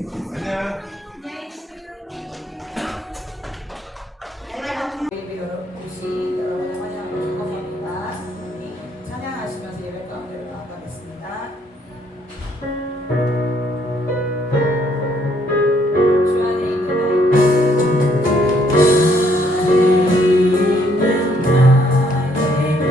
안녕. 오신 여러분을 환영하고 축복합니다. 우리 찬양하시면서 예배 가운데로 나아가겠습니다. 주 안에 있는 나에게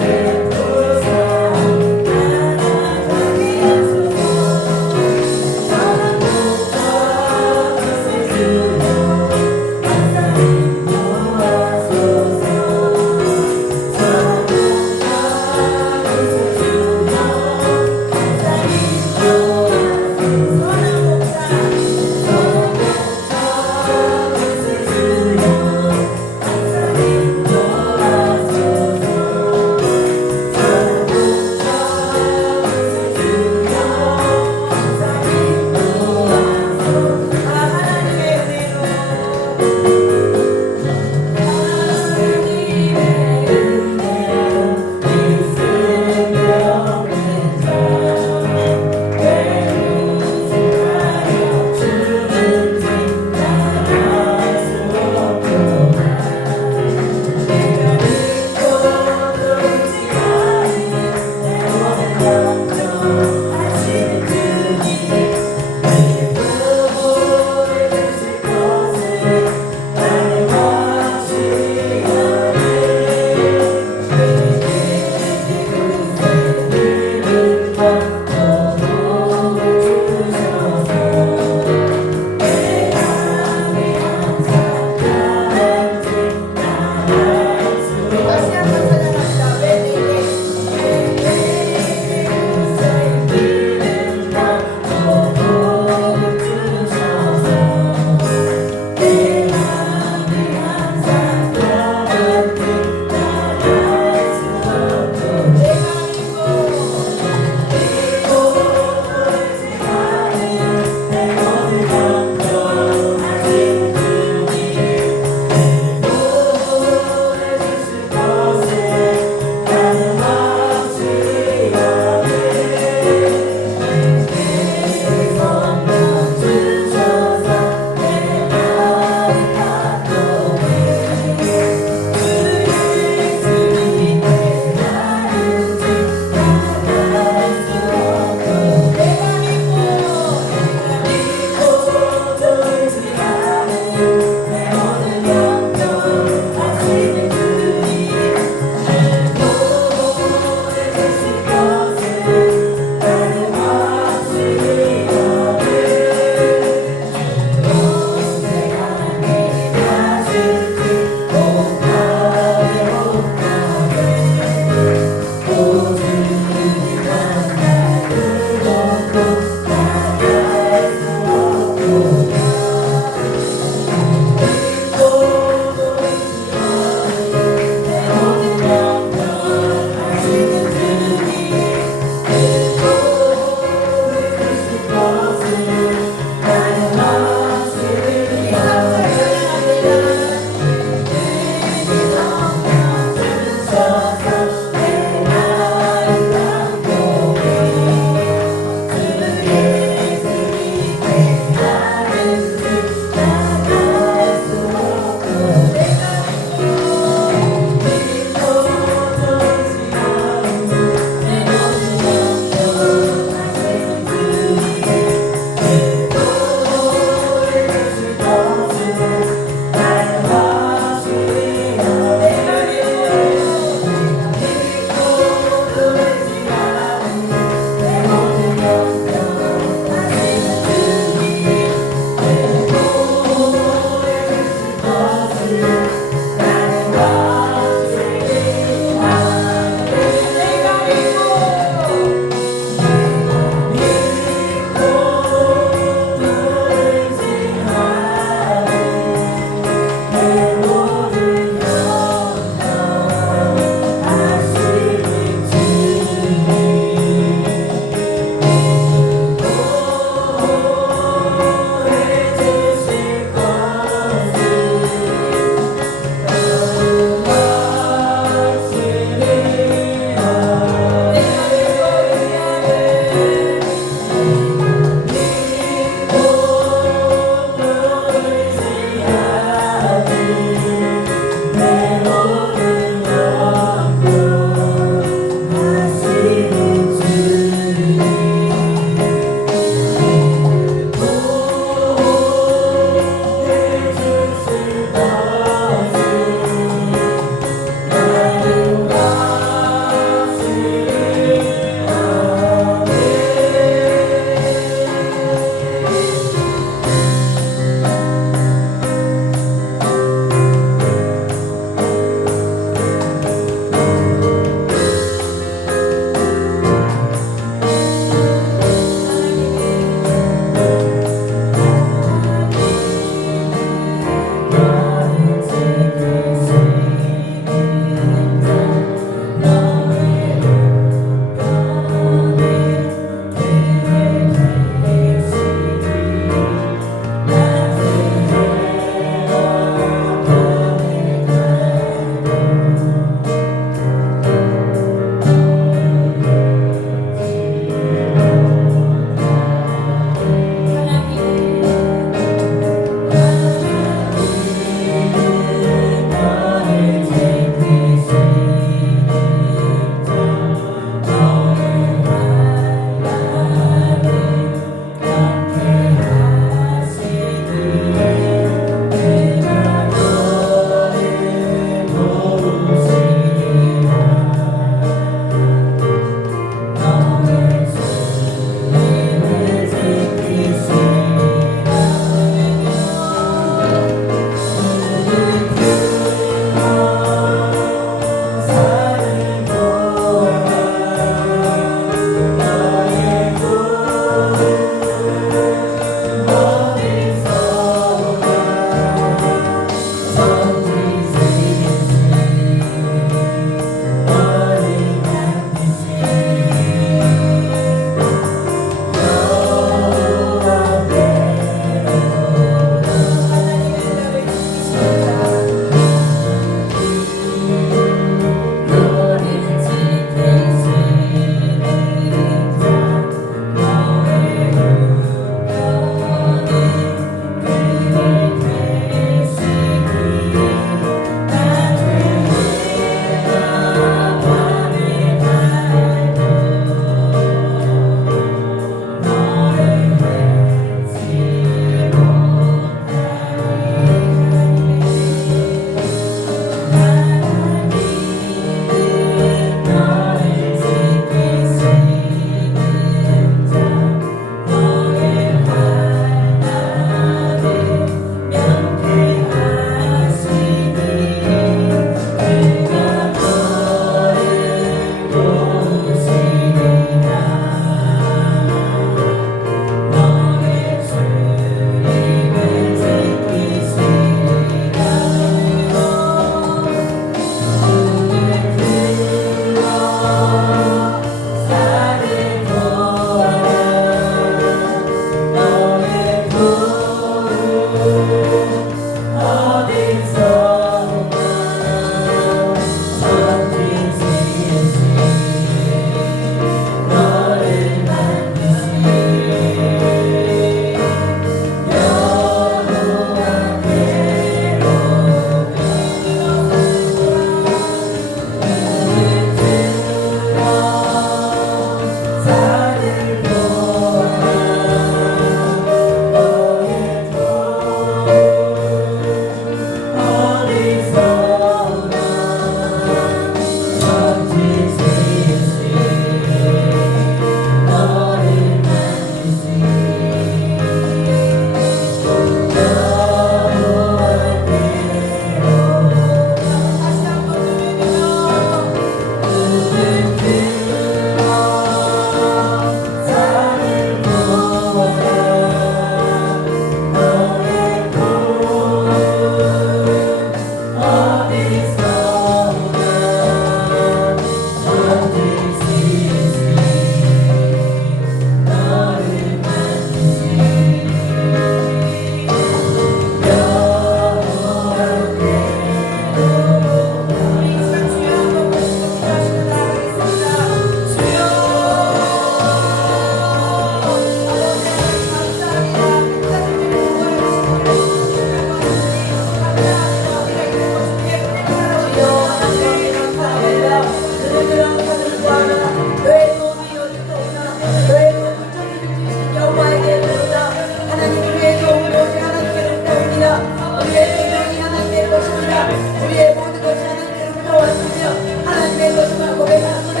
우리의 생명이 하나님의 것입니다. 우리의 모든 것이 하나님께로부터 왔으며 하나님의 것임을 고백합니다.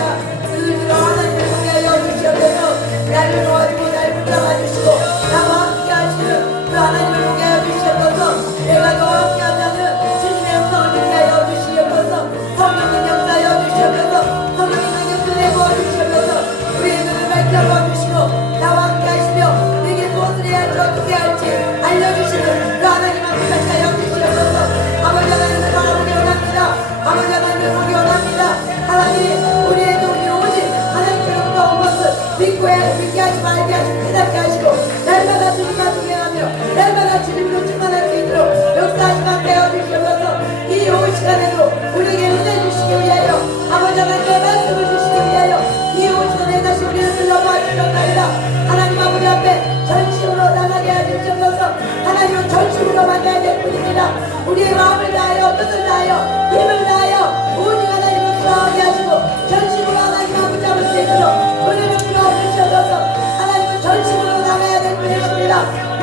그 주로 하나님을 통하여 주시옵소서. 나를 도와주고 나를 붙잡아 주시고 나와 함께 하시는 그 하나님을 통하여 주시옵소서. 내가 너와 함께 한다는 주님의 음성을 듣게 하여 주시옵소서. 성령님 역사하여 주시옵소서. 성령님 능력을 내부어 주시옵소서. 우리의 눈을 밝혀 주시고 나와 함께 하시며 내게 무엇을 해야 할지 어떻게 할지 알려주시는 그 하나님 앞에 가까이 주시옵소서. 아버지 하나님을 바라보기 원합니다. 아버지 하나님을 보기 원합니다. 하나님 우리의 눈이 오직 하나님께로부터 온 것을 믿게 하지 말게 하시고 깨닫게 하시고 날마다 주님과 동행하며 날마다 주님으로 충만할 수 있도록 역사하시고 함께하여 주시옵소서. 이 오후 시간에도 우리에게 은혜 주시기 위하여 아버지 하나님의 말씀을 주시기 위하여 이 오후 시간에 다시 우리를 불러봐 주셨나이다. 하나님 아버지 앞에 전심으로 나가게 하시옵소서. 하나님은 전심으로 만나야 될 뿐입니다. 우리의 마음을 다하여 뜻을 다하여 힘을 다하여 오직 하나님을 구하게 하시고 전심으로 하나님 아버지 앞을 수 있도록 은혜를 부어주시옵소서. 하나님은 전심으로 나가야 될 뿐이십니다.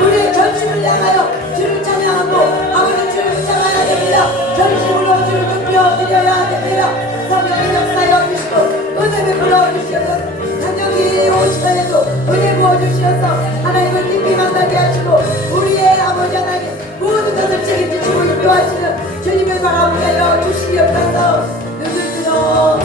우리의 전심을 향하여 주를 찬양하고 아버지 주를 붙잡아야 됩니다. 전심으로 주를 높여 드려야 됩니다. 성령의 역사여 주시고 은혜를 불어주시옵소서. 간절히 오 시간에도 은혜 부어주시어서 하나님을 깊이 만나게 하시고 우리의 아버지 하나님 모든 것을 책임지시고 인도하시는 주님을 바라보게 하여 주시옵소서. 눈을 들어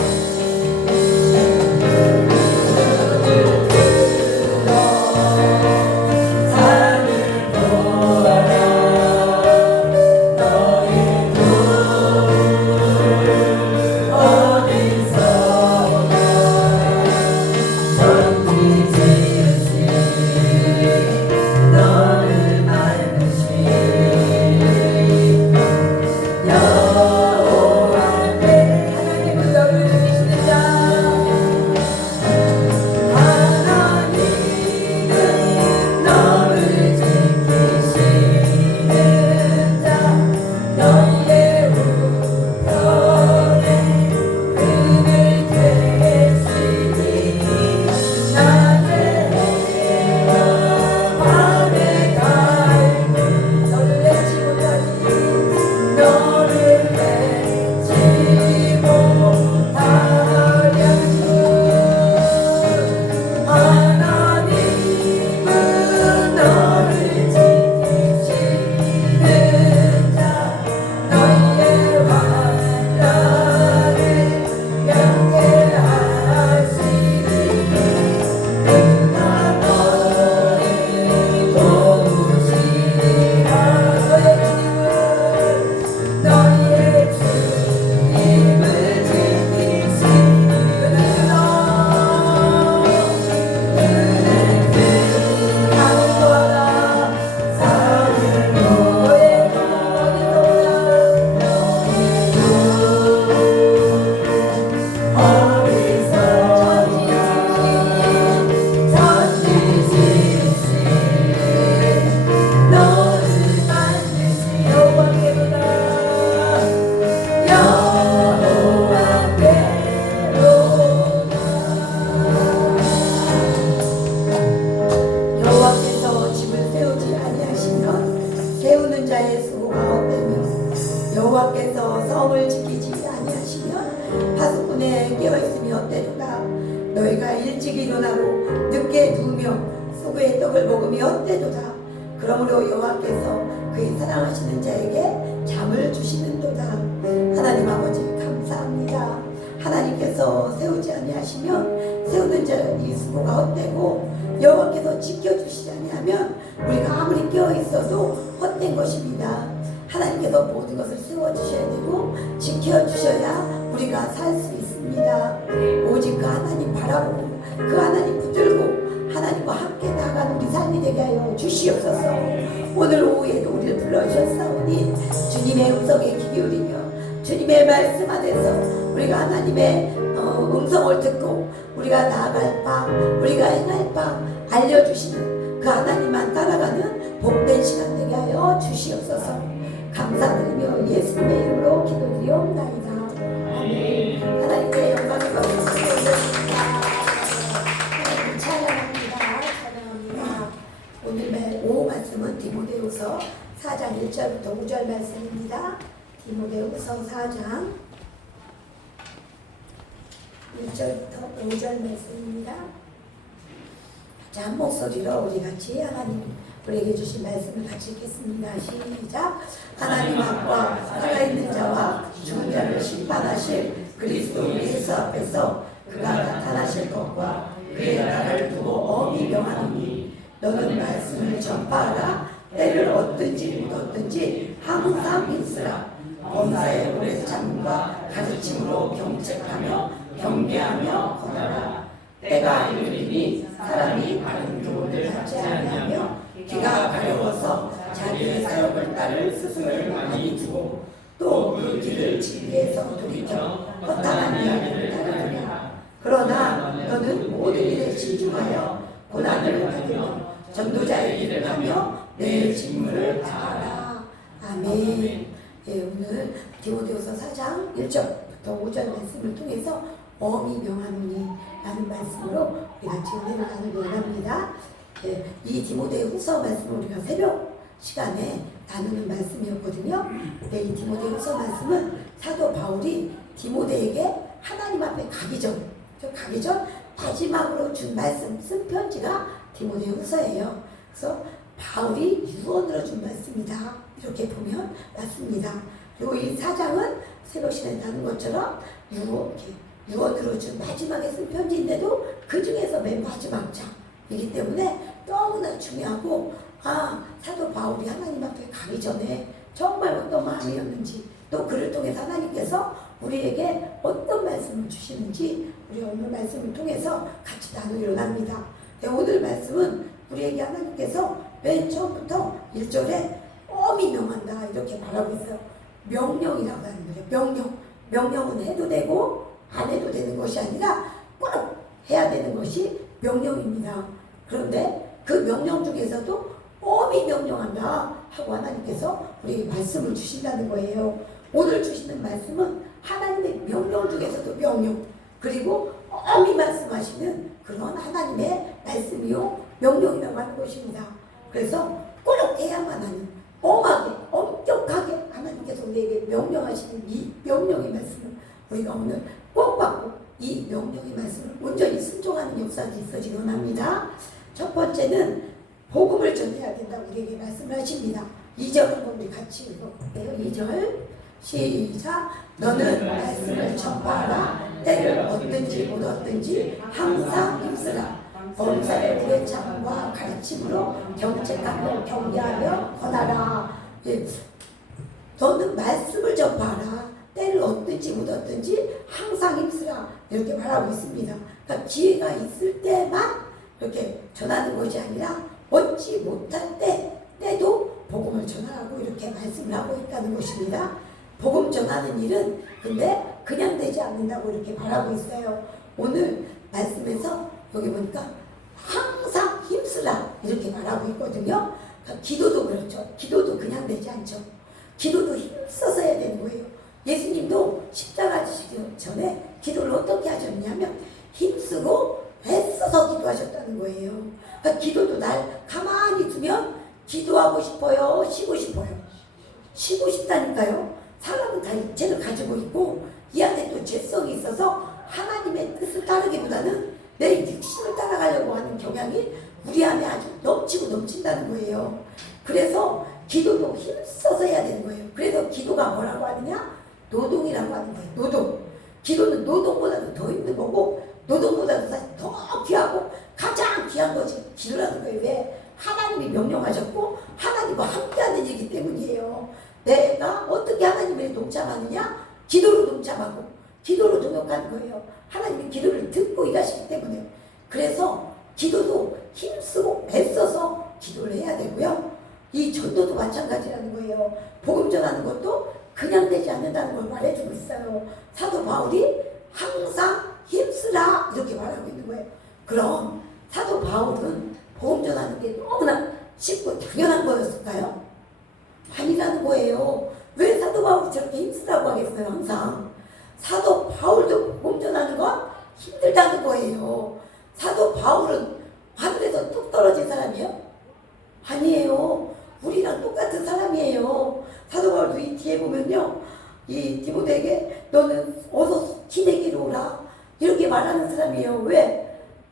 너희가 일찍 일어나고 늦게 누우며 소그의 떡을 먹으며 헛되도다. 그러므로 여호와께서 그의 사랑하시는 자에게 잠을 주시는도다. 하나님 아버지 감사합니다. 하나님께서 세우지 아니하시면 세우는 자의 수고가 헛되고 여호와께서 지켜주시지 아니하면 우리가 아무리 깨어있어도 헛된 것입니다. 하나님께서 모든 것을 세워주셔야 되고 지켜주셔야 우리가 살 수 있습니다. 오직 그 하나님 바라보고 그 하나님 붙들고 하나님과 함께 나가는 우리 삶이 되게 하여 주시옵소서. 오늘 오후에도 우리를 불러주셨사오니 주님의 음성에 귀 기울이며 주님의 말씀 안에서 우리가 하나님의 음성을 듣고 우리가 나아갈 바 우리가 행할 바 알려주시는 그 하나님만 따라가는 복된 시간 되게 하여 주시옵소서. 감사드리며 예수님의 이름으로 기도드리옵나이다. 아멘. 하나님의 영광을 받으시옵소서. 하나님 찬양합니다. 오늘 오후 말씀은 디모데후서 4장 1절부터 1절부터 5절 말씀입니다. 디모데후서 4장 1절부터 5절 말씀입니다. 자, 한 목소리로 우리 같이 하나님 우리에게 주신 말씀을 같이 읽겠습니다. 시작. 하나님 앞과 살아있는 자와 죽은 자를 심판하실 그리스도 예수 앞에서 그가 나타나실 것과 그의 나라를 두고 엄히 명하노니 너는 말씀을 전파하라. 때를 얻든지 못 얻든지 항상 힘쓰라. 범사의 오래 참음과 가르침으로 경책하며 경계하며 권하라. 때가 이르리니 사람이 바른 교훈을 받지 아니하며 귀가 가려워서 자기의 사역을 따를 스승을 많이 두고 또 그 길을 진리에서 돌이켜 허탄한 이야기를 따르느냐. 그러나 너는 모든 일에 신중하여 고난을 받으며 전도자의 일을 하며 내 직무를 다하라. 아멘. 예, 오늘 디모데후서 4장 1절부터 5절 말씀을 통해서 엄히 명하노니 라는 말씀으로 우리 같이 은혜를 나누기 원합니다. 예, 이 디모데후서 말씀을 우리가 새벽 시간에 나누는 말씀이었거든요. 네, 이 디모데후서 말씀은 사도 바울이 디모데에게 하나님 앞에 가기 전 마지막으로 준 말씀, 쓴 편지가 디모데후서예요. 그래서 바울이 유언으로 준 말씀이다. 이렇게 보면 맞습니다. 그리고 이 4장은 새벽 시간에 나눈 것처럼 유언으로 준 마지막에 쓴 편지인데도 그 중에서 맨 마지막 장이기 때문에 너무나 중요하고, 사도 바울이 하나님 앞에 가기 전에 정말 어떤 마음이었는지, 또 그를 통해서 하나님께서 우리에게 어떤 말씀을 주시는지 우리 오늘 말씀을 통해서 같이 나누기로 합니다. 네, 오늘 말씀은 우리에게 하나님께서 맨 처음부터 1절에 엄히 명한다 이렇게 말하고 있어요. 명령이라고 하는 거예요. 명령은 해도 되고 안 해도 되는 것이 아니라 꼭 해야 되는 것이 명령입니다. 그런데 그 명령 중에서도 엄히 명령한다 하고 하나님께서 우리에게 말씀을 주신다는 거예요. 오늘 주시는 말씀은 하나님의 명령 중에서도 명령, 그리고 엄히 말씀하시는 그런 하나님의 말씀이요 명령이라고 하는 것입니다. 그래서 꼭 해야만 하는, 엄하게 엄격하게 하나님께서 우리에게 명령하시는 이 명령의 말씀을 우리가 오늘 꼭 받고 이 명령의 말씀을 온전히 순종하는 역사가 있어지기 원합니다. 첫 번째는 복음을 전해야 된다고 우리에게 말씀을 하십니다. 2절 한번 우리 같이 읽어볼게요. 2절 시작. 너는 말씀을 전파하라. 때를 얻든지 못 얻든지 항상 힘쓰라. 범사의 불의 참과 가르침으로 경책하며 경계하며 권하라. 예. 너는 말씀을 전파하라. 때를 얻든지 못 얻든지 항상 힘쓰라. 이렇게 말하고 있습니다. 그러니까 기회가 있을 때만 이렇게 전하는 것이 아니라 얻지 못할 때도 복음을 전하라고 이렇게 말씀을 하고 있다는 것입니다. 복음 전하는 일은 근데 그냥 되지 않는다고 이렇게 말하고 있어요. 오늘 말씀에서 여기 보니까 항상 힘쓰라 이렇게 말하고 있거든요. 그러니까 기도도 그렇죠. 기도도 그냥 되지 않죠. 기도도 힘써서 해야 되는 거예요. 예수님도 십자가 지시기 전에 기도를 어떻게 하셨냐면 힘쓰고 애써서 기도하셨다는 거예요. 그러니까 기도도 날 가만히 두면 기도하고 싶어요, 쉬고 싶어요. 쉬고 싶다니까요. 사람은 다 육체를 가지고 있고 이 안에 또 죄성이 있어서 하나님의 뜻을 따르기보다는 내 육신을 따라가려고 하는 경향이 우리 안에 아주 넘치고 넘친다는 거예요. 그래서 기도도 힘써서 해야 되는 거예요. 그래서 기도가 뭐라고 하느냐? 노동이라고 하는 거예요. 노동. 기도는 노동보다도 더 힘든 거고 노동보다도 사실 더 귀하고 가장 귀한 것이 기도라는 거예요. 왜? 하나님이 명령하셨고 하나님과 함께하는 일이기 때문이에요. 내가 어떻게 하나님에 동참하느냐? 기도로 동참하고 기도로 동역하는 거예요. 하나님이 기도를 듣고 일하시기 때문에. 그래서 기도도 힘쓰고 애써서 기도를 해야 되고요. 이 전도도 마찬가지라는 거예요. 복음 전하는 것도 그냥 되지 않는다는 걸 말해주고 있어요. 사도 바울이 항상 힘쓰라 이렇게 말하고 있는 거예요. 그럼 사도 바울은 복음 전하는 게 너무나 쉽고 당연한 거였을까요? 아니라는 거예요. 왜 사도 바울이 저렇게 힘쓰라고 하겠어요? 항상 사도 바울도 복음 전하는 건 힘들다는 거예요. 사도 바울은 하늘에서 뚝 떨어진 사람이에요? 아니에요. 우리랑 똑같은 사람이에요. 2장에 보면요, 이 디모데에게 너는 어서 친에게로 오라 이렇게 말하는 사람이에요. 왜?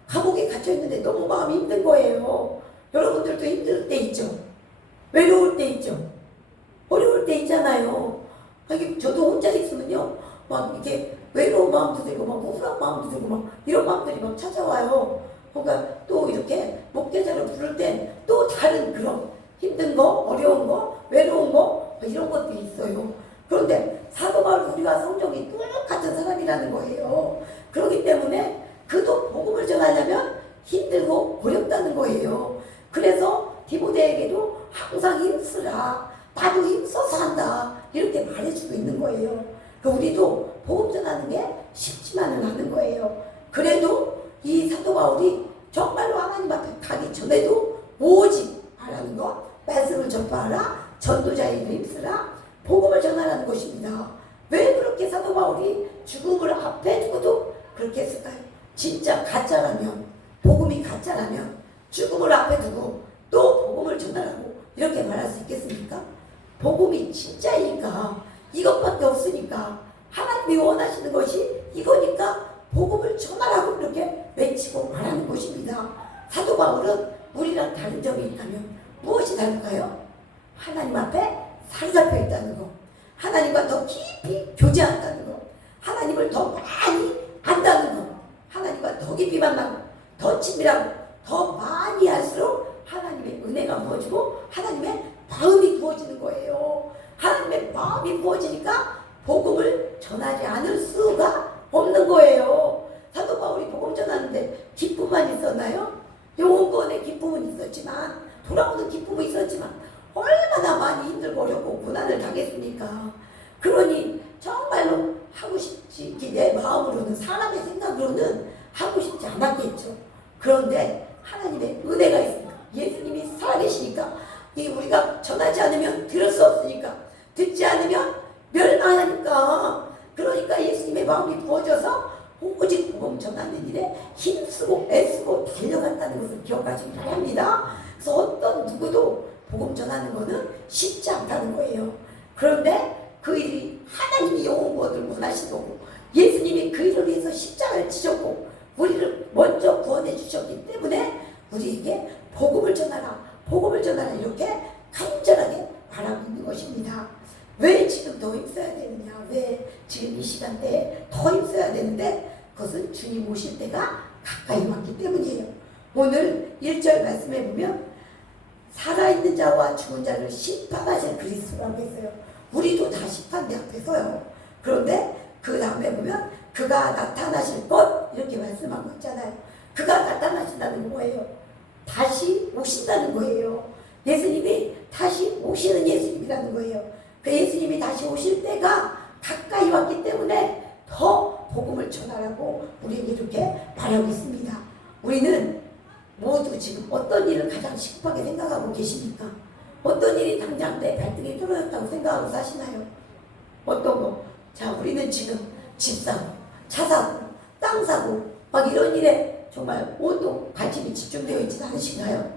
감옥에 갇혀있는데 너무 마음이 힘든 거예요. 여러분들도 힘들 때 있죠. 외로울 때 있죠. 어려울 때 있잖아요. 저도 혼자 있으면요, 막 이렇게 외로운 마음도 들고 막 우울한 마음도 들고 막 이런 마음들이 막 찾아와요. 그러니까 또 이렇게 목회자를 부를 땐 또 다른 그런 힘든 거, 어려운 거, 외로운 거 이런 것들이 있어요. 그런데 사도 바울 우리와 성정이 똑같은 사람이라는 거예요. 그렇기 때문에 그도 복음을 전하려면 힘들고 어렵다는 거예요. 그래서 디모데에게도 항상 힘쓰라, 나도 힘써서 한다 이렇게 말해주고 있는 거예요. 우리도 복음 전하는 게 쉽지만은 않은 거예요. 그래도 이 사도 바울이 정말로 하나님 앞에 가기 전에도 오직 하라는 것, 말씀을 전파하라, 전도자의 일을 힘쓰라, 복음을 전하라는 것입니다. 왜 그렇게 사도 바울이 죽음을 앞에 두고도 그렇게 했을까요? 진짜 가짜라면, 복음이 가짜라면 죽음을 앞에 두고 또 복음을 전하라고 이렇게 말할 수 있겠습니까? 복음이 진짜이니까, 이것밖에 없으니까, 하나님이 원하시는 것이 이거니까 복음을 전하라고 이렇게 외치고 말하는 것입니다. 사도 바울은 우리랑 다른 점이 있다면 무엇이 다를까요? 하나님 앞에 사로잡혀 있다는 것, 하나님과 더 깊이 교제한다는 것, 하나님을 더 많이 안다는 것, 하나님과 더 깊이 만나고 더 친밀하고 더 많이 할수록 하나님의 은혜가 부어지고 하나님의 마음이 부어지는 거예요. 하나님의 마음이 부어지니까 복음을 전하지 않을 수가 없는 거예요. 사도 바울이 복음 전하는데 기쁨만 있었나요? 영혼권의 기쁨은 있었지만, 돌아오는 기쁨은 있었지만 얼마나 많이 힘들고 어렵고 고난을 당했습니까? 그러니 정말로 하고 싶지, 내 마음으로는, 사람의 생각으로는 하고 싶지 않았겠죠. 그런데 하나님의 은혜가 있으니까, 예수님이 살아계시니까, 우리가 전하지 않으면 들을 수 없으니까, 듣지 않으면 멸망하니까, 그러니까 예수님의 마음이 부어져서 오직 복음 전하는 일에 힘쓰고 애쓰고 달려간다는 것을 기억하시기 바랍니다. 그래서 어떤 누구도 복음 전하는 것은 쉽지 않다는 거예요. 그런데 그 일이 하나님이 영혼 구원을 원하신 거고, 예수님이 그 일을 위해서 십자가를 지셨고 우리를 먼저 구원해 주셨기 때문에 우리에게 복음을 전하라, 복음을 전하라 이렇게 간절하게 바라고 있는 것입니다. 왜 지금 더 힘써야 되느냐, 왜 지금 이 시간대에 더 힘써야 되는데, 그것은 주님 오실 때가 가까이 왔기 때문이에요. 오늘 1절 말씀해 보면 살아있는 자와 죽은 자를 심판하실 그리스도라고 했어요. 우리도 다 심판대 앞에 서요. 그런데 그 다음에 보면 그가 나타나실 것 이렇게 말씀하고 있잖아요. 그가 나타나신다는 거예요. 다시 오신다는 거예요. 예수님이 다시 오시는 예수님이라는 거예요. 그 예수님이 다시 오실 때가 가까이 왔기 때문에 더 복음을 전하라고 우리에게 이렇게 바라고 있습니다. 우리는 모두 지금 어떤 일을 가장 시급하게 생각하고 계십니까? 어떤 일이 당장 내 발등에 떨어졌다고 생각하고 사시나요? 어떤 거? 자, 우리는 지금 집 사고, 차 사고, 땅 사고 막 이런 일에 정말 온통 관심이 집중되어 있지 않으신가요?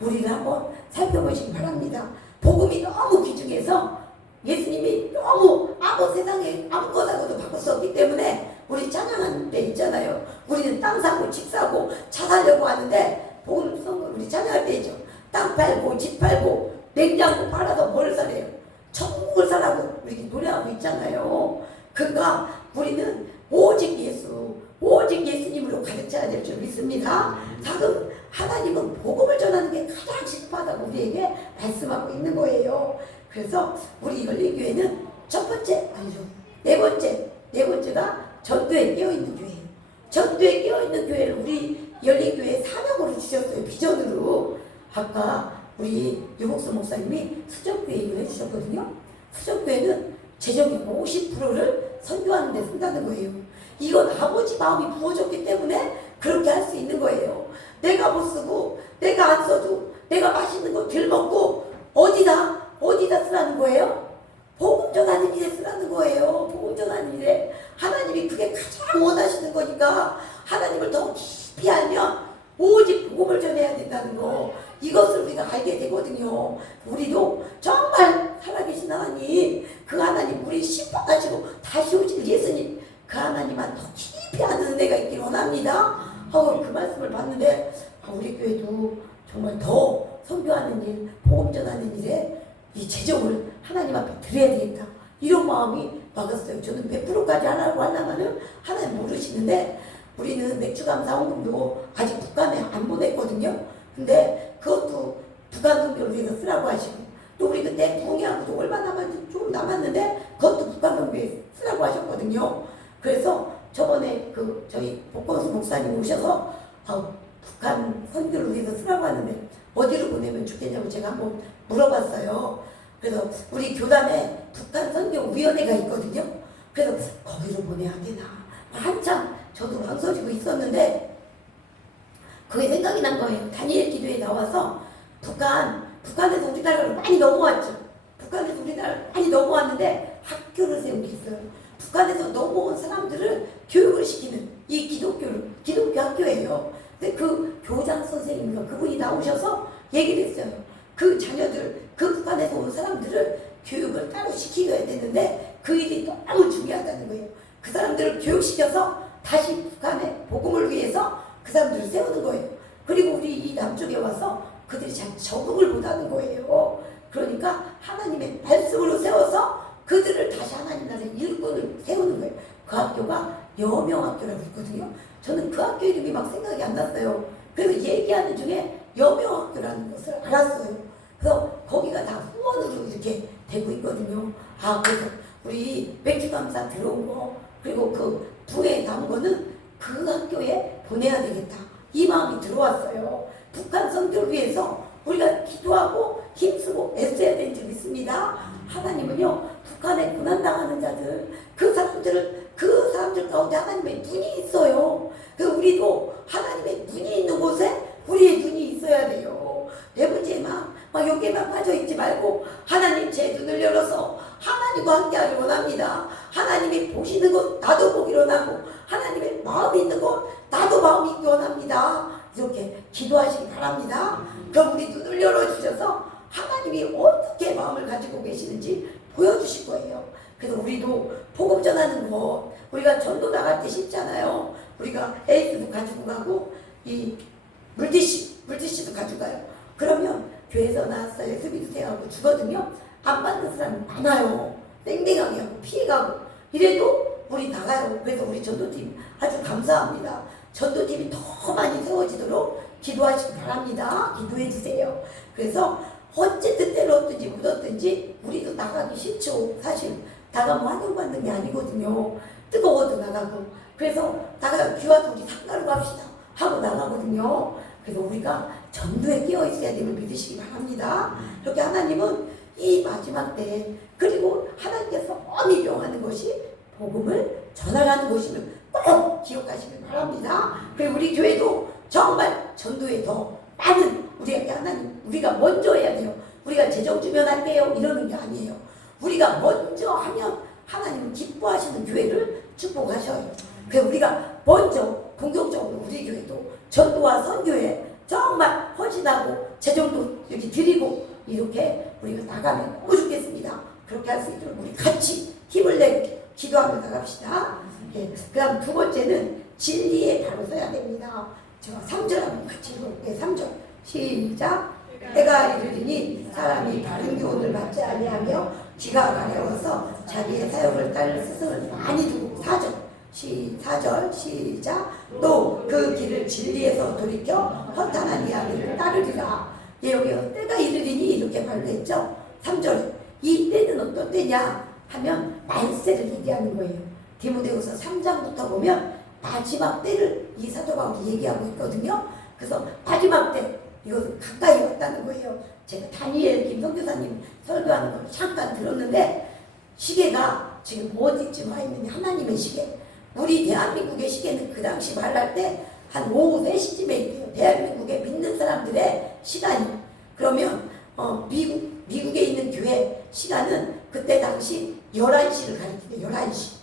우리를 한번 살펴보시기 바랍니다. 복음이 너무 귀중해서 예수님이 너무 세상에 아무것하고도 바꿀 수 없기 때문에 우리 찬양하는 때 있잖아요. 우리는 땅 사고 집 사고 차 사려고 하는데 복음 선거 우리 찬양할 때 있죠. 땅 팔고 집 팔고 냉장고 팔아서 뭘 사래요? 천국을 사라고 우리 노래하고 있잖아요. 그러니까 우리는 오직 예수, 오직 예수님으로 가득 차야 될 줄 믿습니다. 다음 하나님은 복음을 전하는 게 가장 시급하다고 우리에게 말씀하고 있는 거예요. 그래서 우리 열린교회는 첫 번째, 아니죠, 네 번째가 전도에 깨어있는 교회예요. 전도에 깨어있는 교회를 우리 열린교회 사명으로 주셨어요. 비전으로. 아까 우리 유복수 목사님이 수정교회 얘기를 해주셨거든요. 수정교회는 재정의 50%를 선교하는 데 쓴다는 거예요. 이건 아버지 마음이 부어졌기 때문에 그렇게 할 수 있는 거예요. 내가 못 쓰고 내가 안 써도 내가 맛있는 거 덜 먹고 어디다 쓰라는 거예요? 복음 전하는 일에 쓰라는 거예요. 복음 전하는 일에. 하나님이 그게 가장 원하시는 거니까 하나님을 더 깊이 알면 오직 복음을 전해야 된다는 거, 이것을 우리가 알게 되거든요. 우리도 정말 살아계신 하나님, 그 하나님 우리 심판하시고 다시 오실 예수님 그 하나님만 더 깊이 아는 은혜가 있길 원합니다. 그 말씀을 봤는데 우리 교회도 정말 더 선교하는 일, 복음 전하는 일에 이 재정을 하나님 앞에 드려야 되겠다. 이런 마음이 막았어요. 저는 몇 프로까지 하라고 하려면은 하나님 모르시는데 우리는 맥주감사 헌금도 아직 북한에 안 보냈거든요. 근데 그것도 북한 선교를 위해서 쓰라고 하시고 또 우리 그때 부흥회하고도 얼마 남았는지 좀 남았는데 그것도 북한 선교에 쓰라고 하셨거든요. 그래서 저번에 그 저희 복권수 목사님 오셔서 북한 선교를 위해서 쓰라고 하는데 어디로 보내면 좋겠냐고 제가 한번 물어봤어요. 그래서 우리 교단에 북한 선교위원회가 있거든요. 그래서 거기로 보내야 되나 한참 저도 망설이고 있었는데 그게 생각이 난 거예요. 다니엘 기도에 나와서 북한에서 우리나라로 많이 넘어왔죠. 북한에서 우리나라로 많이 넘어왔는데 학교를 세운 게 있어요. 북한에서 넘어온 사람들을 교육을 시키는 이 기독교 학교예요. 근데 그 교장 선생님과 그분이 나오셔서 얘기를 했어요. 그 자녀들, 그 북한에서 온 사람들을 교육을 따로 시키셔야 되는데 그 일이 너무 중요하다는 거예요. 그 사람들을 교육시켜서 다시 북한의 복음을 위해서 그 사람들을 세우는 거예요. 그리고 우리 이 남쪽에 와서 그들이 잘 적응을 못하는 거예요. 그러니까 하나님의 말씀으로 세워서 그들을 다시 하나님 나라의 일꾼을 세우는 거예요. 그 학교가 여명학교라고 있거든요. 저는 그 학교 이름이 막 생각이 안 났어요. 그래서 얘기하는 중에 여명학교라는 것을 알았어요. 그래서 거기가 다 후원으로 이렇게 되고 있거든요. 그래서 우리 맥주감사 들어온 거 그리고 그 부에 나온 거는 그 학교에 보내야 되겠다. 이 마음이 들어왔어요. 북한 선교를 위해서 우리가 기도하고 힘쓰고 애써야 되는 줄 믿습니다. 하나님은요 북한에 고난당하는 자들 그 사람들 가운데 하나님의 눈이 있어요. 우리도 하나님의 눈이 있는 곳에 우리의 눈이 있어야 돼요. 내 문제만 여기에만 빠져있지 말고 하나님 제 눈을 열어서 하나님과 함께하길 원합니다. 하나님이 보시는 것 나도 보기로 하고 하나님의 마음이 있는 것 나도 마음이 있기 원합니다. 이렇게 기도하시기 바랍니다. 그럼 우리 눈을 열어주셔서 하나님이 어떻게 마음을 가지고 계시는지 보여주실 거예요. 그래서 우리도 복음 전하는 것 우리가 전도 나갈 때 쉽잖아요. 우리가 에이스도 가지고 가고 이 물티슈도 가져가요. 그러면 교회에서 나왔어요. 수비도 돼가고 주거든요. 안 받는 사람이 많아요. 땡땡하게 하고 피해가고 이래도 우리 나가요. 그래서 우리 전도팀 아주 감사합니다. 전도팀이 더 많이 세워지도록 기도하시기 바랍니다. 기도해 주세요. 그래서 어쨌든 때렸든지 묻었든지 우리도 나가기 싫죠. 사실 나가면 환영받는 게 아니거든요. 뜨거워도 나가고 그래서 나가서 귀와도 우리 상가로 갑시다 하고 나가거든요. 그래서 우리가 전도에 끼어 있어야 됨을 믿으시기 바랍니다. 이렇게 하나님은 이 마지막 때 그리고 하나님께서 엄히 명하는 것이 복음을 전하라는 것임을 꼭 기억하시길 바랍니다. 그리고 우리 교회도 정말 전도에 더 많은 우리가 먼저 해야 돼요. 우리가 재정 주면 할게요 이러는 게 아니에요. 우리가 먼저 하면 하나님은 기뻐하시는 교회를 축복하셔요. 그래서 우리가 먼저 공격적으로 우리 교회도 전도와 선교에 정말 헌신하고 재정도 여기 드리고 이렇게 우리가 나가면 너무 좋겠습니다. 그렇게 할 수 있도록 우리 같이 힘을 내고 기도하며 나갑시다. 그 다음 두 번째는 진리에 바로 서야 됩니다. 제가 3절 한번 같이 읽어볼게요. 3절 시작. 때가 이르리니 사람이 바른 교훈을 받지 아니하며 귀가 가려워서 자기의 사역을 따를 스승을 많이 두고 4절 시작. 또 그 길을 진리에서 돌이켜 허탄한 이야기를 따르리라. 여기 때가 이르리니 이렇게 발표했죠. 3절 이 때는 어떤 때냐 하면 말세를 얘기하는 거예요. 디모데후서 3장부터 보면 마지막 때를 이 사도 바울이 얘기하고 있거든요. 그래서 마지막 때 이것은 가까이 왔다는 거예요. 제가 다니엘 김성교사님 설교하는 걸 잠깐 들었는데 시계가 지금 어디쯤 와 있느냐 하나님의 시계. 우리 대한민국의 시계는 그 당시 말할 때 한 오후 4시쯤에 있대요. 대한민국에 믿는 사람들의 시간이. 그러면 미국에 있는 교회 시간은 그때 당시 11시를 가리키대요. 11시.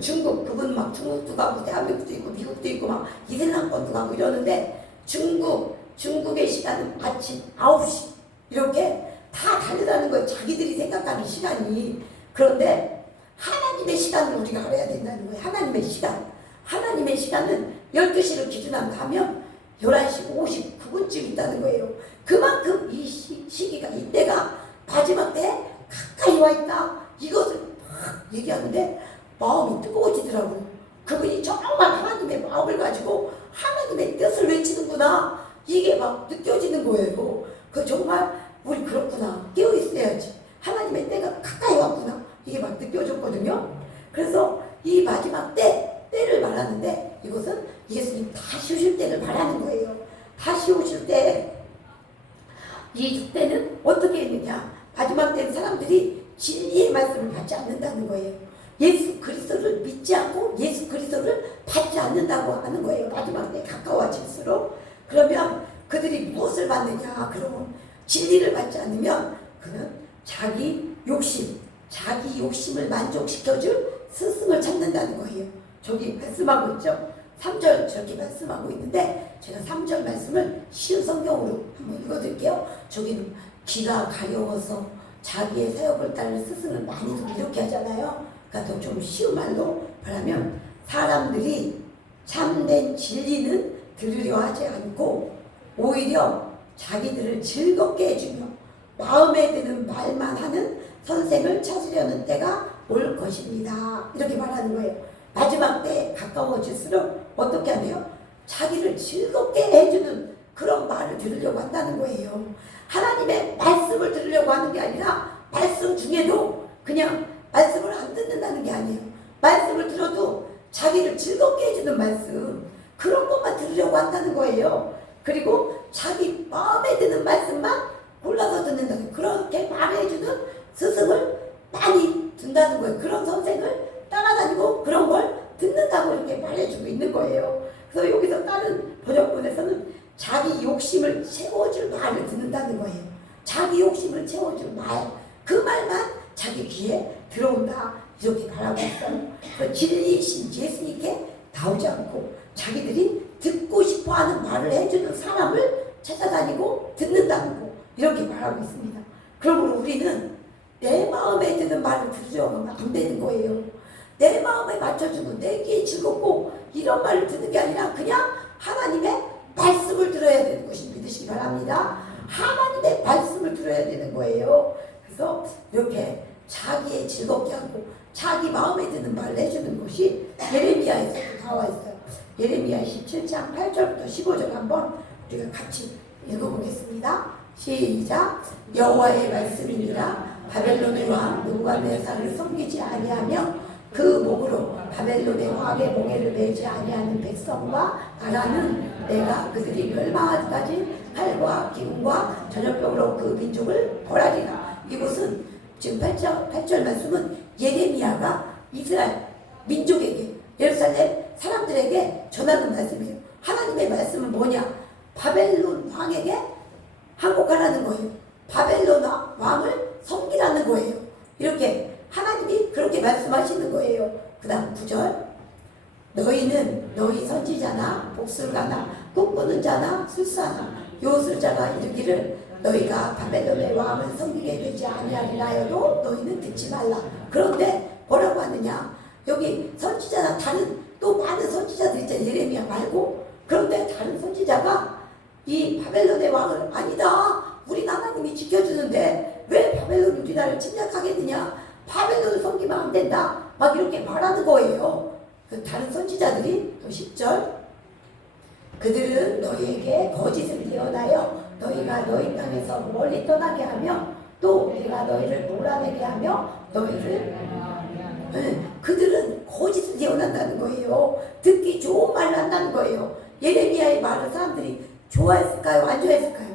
중국 그분 막 중국도 가고 대한민국도 있고 미국도 있고 막 이슬람권도 가고 이러는데 중국의 시간은 아침 9시 이렇게 다 다르다는 거예요. 자기들이 생각하는 시간이. 그런데 하나님의 시간을 우리가 알아야 된다는 거예요. 하나님의 시간. 하나님의 시간은 12시를 기준으로 하면 11시 59분쯤 있다는 거예요. 그만큼 이 시기가, 이때가 마지막 때 가까이 와 있다. 이것을 막 얘기하는데 마음이 뜨거워지더라고요. 그분이 정말 하나님의 마음을 가지고 하나님의 뜻을 외치는구나. 이게 막 느껴지는 거예요. 그 정말 우리 그렇구나. 깨어 있어야지. 하나님의 때가 가까이 왔구나. 이게 막 느껴졌거든요. 그래서 이 마지막 때를 말하는데 이것은 예수님 다시 오실 때를 말하는 거예요. 다시 오실 때 이 때는 어떻게 했느냐. 마지막 때는 사람들이 진리의 말씀을 받지 않는다는 거예요. 예수 그리스도를 믿지 않고 예수 그리스도를 받지 않는다고 하는 거예요. 마지막 때 가까워질수록. 그러면 그들이 무엇을 받느냐. 그러면 진리를 받지 않으면 그는 자기 욕심을 만족시켜줄 스승을 찾는다는 거예요. 저기 말씀하고 있죠. 3절 저렇게 말씀하고 있는데 제가 3절 말씀을 쉬운 성경으로 한번 읽어드릴게요. 저기는 귀가 가려워서 자기의 사역을 따를 스승을 많이도 이렇게 하잖아요. 그러니까 더 좀 쉬운 말로 말하면 사람들이 참된 진리는 들으려 하지 않고 오히려 자기들을 즐겁게 해주며 마음에 드는 말만 하는 선생을 찾으려는 때가 올 것입니다. 이렇게 말하는 거예요. 마지막 때에 가까워질수록 어떻게 하네요? 자기를 즐겁게 해주는 그런 말을 들으려고 한다는 거예요. 하나님의 말씀을 들으려고 하는 게 아니라 말씀 중에도 그냥 말씀을 안 듣는다는 게 아니에요. 말씀을 들어도 자기를 즐겁게 해주는 말씀, 그런 것만 들으려고 한다는 거예요. 그리고 자기 마음에 드는 말씀만 골라서 듣는다는, 그렇게 말해주는 스승을 많이 둔다는 거예요. 그런 선생을 따라다니고 그런 걸 듣는다고 이렇게 말해주고 있는 거예요. 그래서 여기서 다른 번역본에서는 자기 욕심을 채워줄 말을 듣는다는 거예요. 자기 욕심을 채워줄 말, 그 말만 자기 귀에 들어온다. 이렇게 말하고 있어요. 진리이신 예수님께 나오지 않고 자기들이 듣고 싶어하는 말을 해주는 사람을 찾아다니고 듣는다는 거, 이렇게 말하고 있습니다. 그러므로 우리는 내 마음에 드는 말을 들으려고 하면 안 되는 거예요. 내 마음에 맞춰주고 내 귀에 즐겁고 이런 말을 듣는 게 아니라 그냥 하나님의 말씀을 들어야 되는 것이 믿으시기 바랍니다. 하나님의 말씀을 들어야 되는 거예요. 그래서 이렇게 자기의 즐겁게 하고 자기 마음에 드는 말을 해주는 것이 예레미야에서도 나와 있어요. 예레미야 17장 8절부터 15절 한번 우리가 같이 읽어보겠습니다. 시작. 여호와의 말씀이니라. 바벨론의 왕 느부갓네살을 섬기지 아니하며 그 목으로 바벨론의 왕의 몽해를 매지 아니하는 백성과 나라는 내가 그들이 멸망하기까지 칼과 기근과 전염병으로 그 민족을 벌하리라. 이곳은 지금 8절 말씀은 예레미야가 이스라엘 민족에게, 예루살렘 사람들에게 전하는 말씀이에요. 하나님의 말씀은 뭐냐? 바벨론 왕에게 항복하라는 거예요. 바벨론 왕을 섬기라는 거예요. 이렇게 하나님이 그렇게 말씀하시는 거예요. 그 다음 9절. 너희는 너희 선지자나 복술가나 꿈꾸는 자나 술사나 요술자가 이르기를 너희가 바벨론의 왕을 섬기게 되지 아니하리라 하여도 너희는 듣지 말라. 그런데 뭐라고 하느냐? 여기 선지자나 다른 또 많은 선지자들 있잖아요. 예레미야 말고. 그런데 다른 선지자가 이 바벨론의 왕을 아니다. 우리 하나님이 지켜주는데 왜 바벨론이 우리나라를 침략하겠느냐? 바벨론을 섬기면 안 된다. 막 이렇게 말하는 거예요. 그 다른 선지자들이 또 10절. 그들은 너희에게 거짓을 예언하여 너희가 너희 땅에서 멀리 떠나게 하며 또 내가 너희를 몰아내게 하며 너희를 그들은 거짓을 예언한다는 거예요. 듣기 좋은 말을 한다는 거예요. 예레미야의 말을 사람들이 좋아했을까요? 안 좋아했을까요?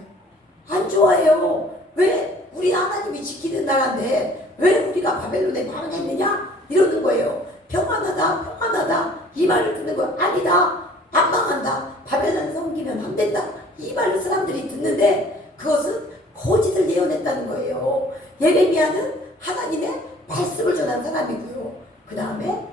안 좋아해요. 왜? 우리 하나님이 지키는 나라인데 왜 우리가 바벨론에 망했느냐? 이러는 거예요. 평안하다, 평안하다. 이 말을 듣는 거예요. 아니다. 안 망한다. 바벨론 섬기면 안 된다. 이 말을 사람들이 듣는데 그것은 거짓을 예언했다는 거예요. 예레미야는 하나님의 말씀을 전한 사람이고요. 그 다음에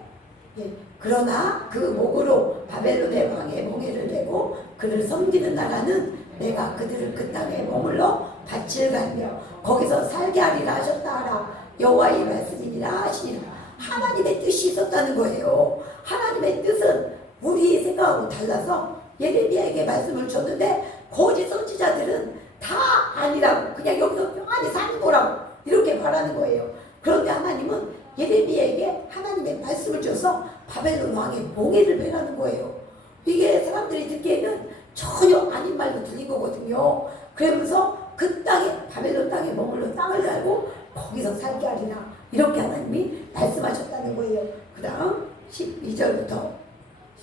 그러나 그 목으로 바벨론의 왕의 몽해를 내고 그를 섬기는 나라는 내가 그들을 그 땅에 머물러 밭을 갈며 거기서 살게 하리라 하셨다 하라. 여호와의 말씀이니라 하시니라. 하나님의 뜻이 있었다는 거예요. 하나님의 뜻은 우리의 생각하고 달라서 예레미야에게 말씀을 줬는데 거짓 선지자들은 다 아니라고 그냥 여기서 평안히 사는 거라고 이렇게 말하는 거예요. 그런데 하나님은 예레미야에게 하나님의 말씀을 줘서 바벨론 왕의 몽해를 베라는 거예요. 이게 사람들이 듣기에는 전혀 아닌 말로 들린 거거든요. 그러면서 그 땅에 바벨론 땅에 머물러 땅을 갈고 거기서 살게 하리라 이렇게 하나님이 말씀하셨다는 거예요. 그 다음 12절부터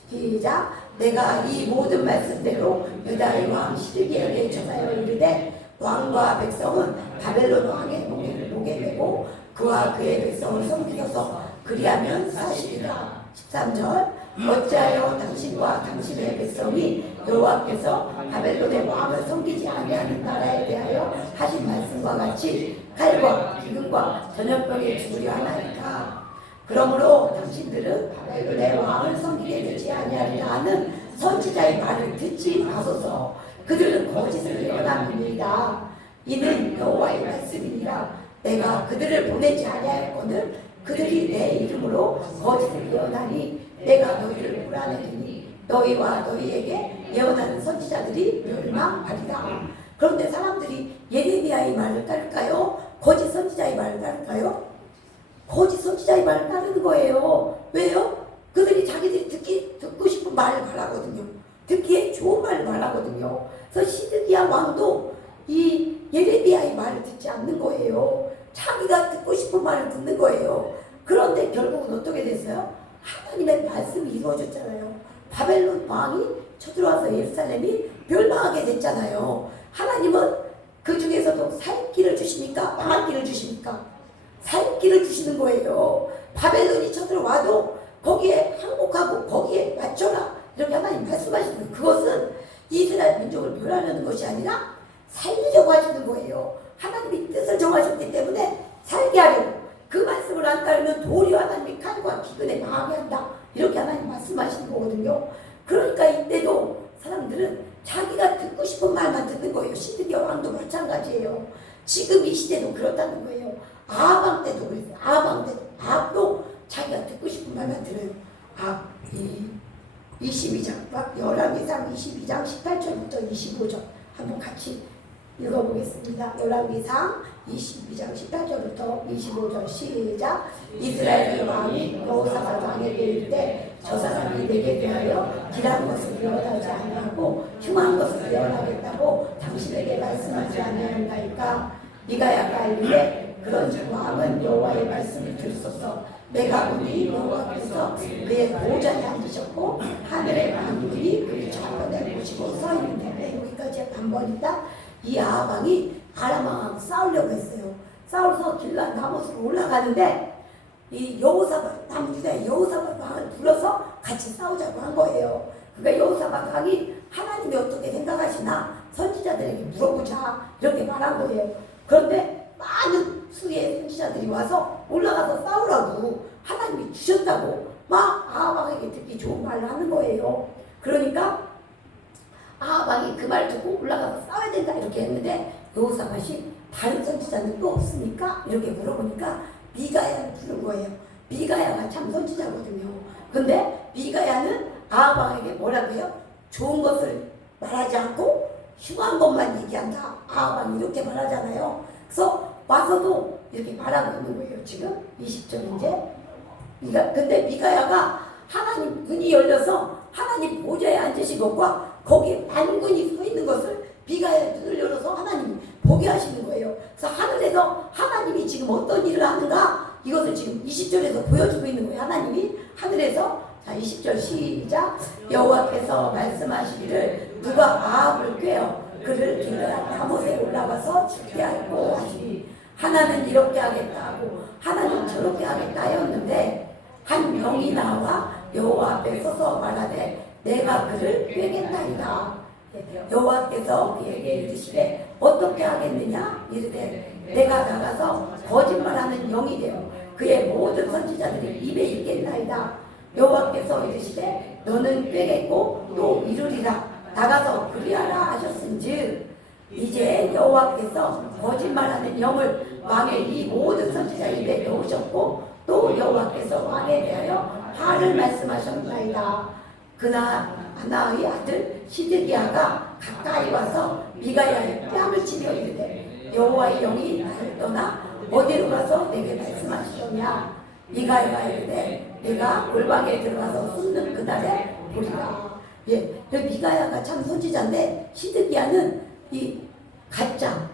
시작. 내가 이 모든 말씀대로 유다의 왕 시드기야에게 전하여 이르되 왕과 백성은 바벨론 왕의 몽해를 목에 메고 그와 그의 백성을 섬기셔서 그리하면 사시리라. 13절. 어찌하여 당신과 당신의 백성이 여호와께서 바벨론의 왕을 섬기지 아니하는 나라에 대하여 하신 말씀과 같이 칼과 기근과 전염병에 죽으려 하나이까. 그러므로 당신들은 바벨론의 왕을 섬기게 되지 아니하리라 하는 선지자의 말을 듣지 마소서. 그들은 거짓을 예언함이니이다. 이는 여호와의 말씀이니라. 내가 그들을 보내지 아니하였거늘 그들이 내 이름으로 거짓을 예언하니 내가 너희를 몰아내리니 너희와 너희에게 예언하는 선지자들이 멸망하리라. 그런데 사람들이 예레미야의 말을 따를까요? 거짓 선지자의 말을 따를까요? 거짓 선지자의 말을 따르는 거예요. 왜요? 그들이 자기들이 듣고 싶은 말을 말하거든요. 듣기에 좋은 말을 말하거든요. 그래서 시드기야 왕도 이 예레미야의 말을 듣지 않는 거예요. 자기가 듣고 싶은 말을 듣는 거예요. 그런데 결국은 어떻게 됐어요? 하나님의 말씀이 이루어졌잖아요. 바벨론 왕이 쳐들어와서 예루살렘이 멸망하게 됐잖아요. 하나님은 그 중에서도 살 길을 주십니까? 망할 길을 주십니까? 살 길을 주시는 거예요. 바벨론이 쳐들어와도 거기에 항복하고 거기에 맞춰라 이렇게 하나님 말씀하시는 거예요. 그것은 이스라엘 민족을 멸하려는 것이 아니라 살리려고 하시는 거예요. 하나님이 뜻을 정하셨기 때문에 살게 하려고. 그 말씀을 안 따르면 도리어 하나님이 칼과 기근에 망하게 한다 이렇게 하나님 말씀하시는 거거든요. 그러니까 이때도 사람들은 자기가 듣고 싶은 말만 듣는 거예요. 시드기야 왕도 마찬가지예요. 지금 이 시대도 그렇다는 거예요. 아합 때도 그랬어요. 아합도 자기가 듣고 싶은 말만 들어요. 22장 열왕기상 22장 18절부터 25절 한번 같이 읽어보겠습니다. 열왕기상 22장 18절부터 25절 시작. 이스라엘 왕이 여호사밧 왕에게 이르되 저 사람이 내게 대하여 길한 것을 예언하지 아니하고 흉한 것을 예언하겠다고 당신에게 말씀하지 아니하였나이까. 미가야가 이르되 그런즉 왕은 여호와의 말씀을 들으소서. 내가 보니 여호와께서 그의 보좌에 앉으셨고 하늘의 만물이 그의 좌편에 보시고 서 있는데 여기까지 한 번이다. 이 아합 왕이 아람 왕하고 싸우려고 했어요. 싸워서 길라 나못으로 올라가는데 이 여호사밧 남유다의 여호사밧 왕을 불러서 같이 싸우자고 한 거예요. 그러니까 여호사밧 왕이 하나님이 어떻게 생각하시나 선지자들에게 물어보자 이렇게 말한 거예요. 그런데 많은 수의 선지자들이 와서 올라가서 싸우라고 하나님이 주셨다고 막 아합 왕에게 듣기 좋은 말을 하는 거예요. 그러니까 아합 왕이 그 말 듣고 올라가서 싸워야 된다 이렇게 했는데 여호사밧이 다른 선지자는 또 없습니까? 이렇게 물어보니까 미가야를 부른 거예요. 미가야가 참 선지자거든요. 근데 미가야는 아합 왕에게 뭐라고 해요? 좋은 것을 말하지 않고 흉한 것만 얘기한다. 아합 왕이 이렇게 말하잖아요. 그래서 와서도 이렇게 말하고 있는 거예요. 지금 20절 이제. 근데 미가야가 하나님 눈이 열려서 하나님 보좌에 앉으신 것과 거기에 만군이 서 있는 것을 미가야의 눈을 열어서 하나님이 보게 하시는 거예요. 그래서 하늘에서 하나님이 지금 어떤 일을 하는가 이것을 지금 20절에서 보여주고 있는 거예요. 하나님이 하늘에서. 자 20절 시작. 여호와께서 말씀하시기를 누가 아합을 꾀어 그를 길르한 나못에 올라가서 죽게 하고 하시니 하나는 이렇게 하겠다 하고 하나는 저렇게 하겠다 하였는데 한 명이 나와 여호와 앞에 서서 말하되 내가 그를 꾀겠나이다. 여호와께서 그에게 이르시되 어떻게 하겠느냐 이르되 내가 나가서 거짓말하는 영이 되어 그의 모든 선지자들이 입에 있겠나이다. 여호와께서 이르시되 너는 꾀겠고 또 이루리라. 나가서 그리하라 하셨은즉 이제 여호와께서 거짓말하는 영을 왕의 이 모든 선지자 입에 넣으셨고 또 여호와께서 왕에 대하여 화를 말씀하셨나이다. 그나 아나의 아들 시드기야가 가까이 와서 미가야의 뺨을 치며 이르되 여호와의 영이 나를 떠나 어디로 가서 내게 말씀하시더냐. 미가야가 이르되 내가 골방에 들어가서 숨는 그날에 보리라. 예, 미가야가 참 선지자인데 시드기야는 이 가짜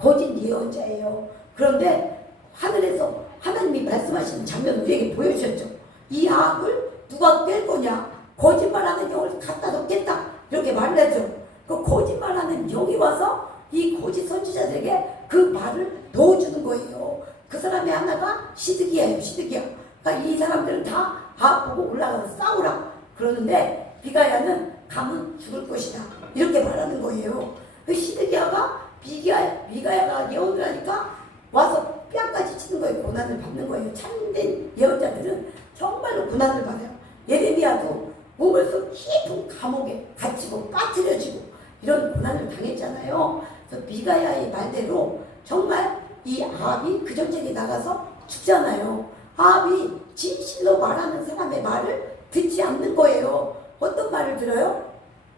거짓 예언자예요. 그런데 하늘에서 하나님이 말씀하시는 장면 우리에게 보여주셨죠. 이 악을 누가 깰 거냐. 거짓말하는 영을 갖다 놓겠다 이렇게 말을 하죠. 그 거짓말하는 영이 와서 이 거짓 선지자들에게 그 말을 넣어주는 거예요. 그 사람의 하나가 시드기야예요. 시드기야. 그러니까 이 사람들은 다 보고 올라가서 싸우라 그러는데 미가야는 가면 죽을 것이다 이렇게 말하는 거예요. 그 시드기야가 미가야가 예언을 하니까 와서 뺨까지 치는 거예요. 고난을 받는 거예요. 참된 예언자들은 정말로 고난을 받아요. 예레미야도 몸을 속 깊은 감옥에 갇히고 빠뜨려지고 이런 고난을 당했잖아요. 그래서 미가야의 말대로 정말 이 아합이 그 전쟁에 나가서 죽잖아요. 아합이 진실로 말하는 사람의 말을 듣지 않는 거예요. 어떤 말을 들어요?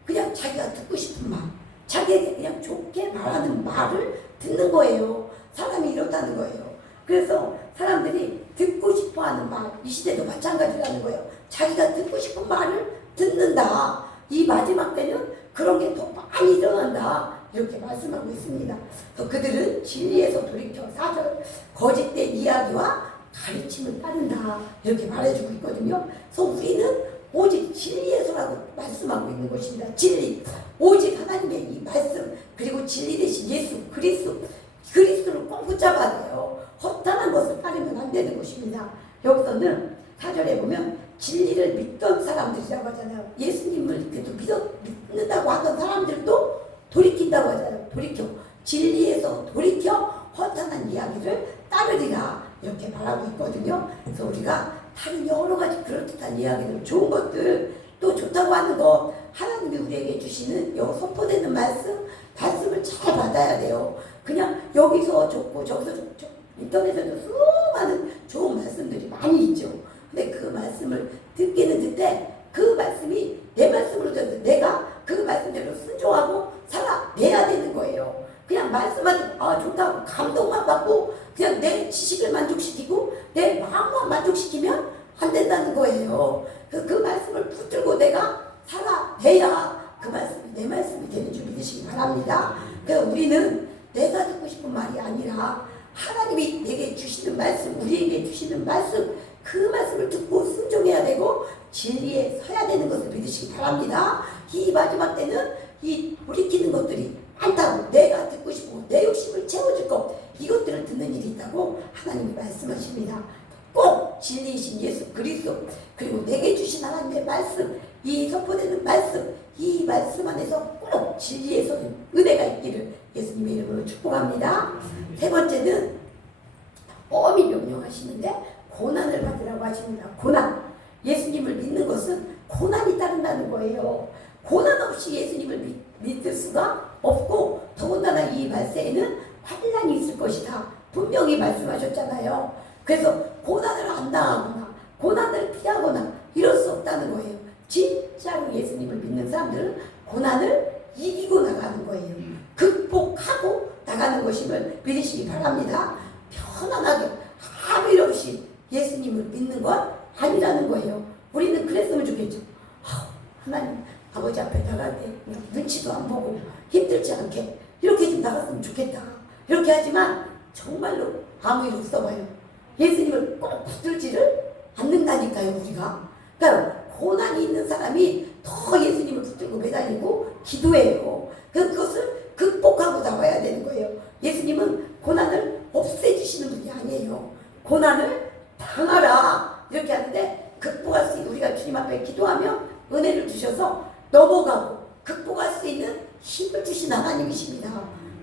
그냥 자기가 듣고 싶은 말, 자기에게 그냥 좋게 말하는 말을 듣는 거예요. 사람이 이렇다는 거예요. 그래서 사람들이 듣고 싶어하는 말, 이 시대도 마찬가지라는 거예요. 자기가 듣고 싶은 말을 듣는다. 이 마지막 때는 그런 게 더 많이 일어난다. 이렇게 말씀하고 있습니다. 그들은 진리에서 돌이켜 4절 거짓된 이야기와 가르침을 따른다. 이렇게 말해주고 있거든요. 그래서 우리는 오직 진리에서라고 말씀하고 있는 것입니다. 진리. 오직 하나님의 이 말씀 그리고 진리 대신 예수 그리스도를 꼭 붙잡아야 돼요. 허탄한 것을 따르면 안 되는 것입니다. 여기서는 4절에 보면 진리를 믿던 사람들이라고 하잖아요. 예수님을 그래도 믿는다고 하던 사람들도 돌이킨다고 하잖아요. 진리에서 돌이켜 허탄한 이야기를 따르리라 이렇게 말하고 있거든요. 그래서 우리가 다른 여러 가지 그럴듯한 이야기들, 좋은 것들, 또 좋다고 하는 거 하나님이 우리에게 주시는 선포되는 말씀을 잘 받아야 돼요. 그냥 여기서 좋고 저기서 좋고 인터넷에도 수많은 좋은 말씀들이 많이 있죠. 근데 그 말씀을 듣기는 듣되 그 말씀이 내 말씀으로 들어서 내가 그 말씀대로 순종하고 살아내야 되는 거예요. 그냥 말씀만 좋다고 감동만 받고 그냥 내 지식을 만족시키고 내 마음만 만족시키면 안 된다는 거예요. 그 말씀을 붙들고 내가 살아내야 그 말씀이 내 말씀이 되는 줄 믿으시기 바랍니다. 그래서 우리는 내가 듣고 싶은 말이 아니라 하나님이 내게 주시는 말씀, 우리에게 주시는 말씀, 그 말씀을 듣고 순종해야 되고 진리에 서야 되는 것을 믿으시기 바랍니다. 이 마지막 때는 이 돌이키는 것들이 많다고, 내가 듣고 싶고 내 욕심을 채워줄 것, 이것들을 듣는 일이 있다고 하나님이 말씀하십니다. 꼭 진리이신 예수 그리스도 그리고 내게 주신 하나님의 말씀, 이 선포되는 말씀, 이 말씀 안에서 꼭 진리에서 은혜가 있기를 예수님의 이름으로 축복합니다. 세 번째는 엄히 명령하시는데 고난을 받으라고 하십니다. 고난. 예수님을 믿는 것은 고난이 따른다는 거예요. 고난 없이 예수님을 믿을 수가 없고 더군다나 이 말세에는 환난이 있을 것이다. 분명히 말씀하셨잖아요. 그래서 고난을 안 당하거나 고난을 피하거나 이럴 수 없다는 거예요. 진짜로 예수님을 믿는 사람들은 고난을 이기고 나가는 거예요. 극복하고 나가는 것임을 믿으시기 바랍니다. 편안하게 아무 일 없이 예수님을 믿는 건 아니라는 거예요. 우리는 그랬으면 좋겠죠. 하나님 아버지 앞에 나갈 때 눈치도 안 보고 힘들지 않게 이렇게 좀 나갔으면 좋겠다. 이렇게 하지만 정말로 아무 일 없어봐요. 예수님을 꼭 붙들지를 않는다니까요. 우리가. 그러니까 고난이 있는 사람이 더 예수님을 붙들고 매달리고 기도해요. 그것을 극복하고 나와야 되는 거예요. 예수님은 고난을 없애주시는 분이 아니에요. 고난을 당하라 이렇게 하는데 극복할 수 있는, 우리가 주님 앞에 기도하며 은혜를 주셔서 넘어가고 극복할 수 있는 힘을 주신 하나님이십니다.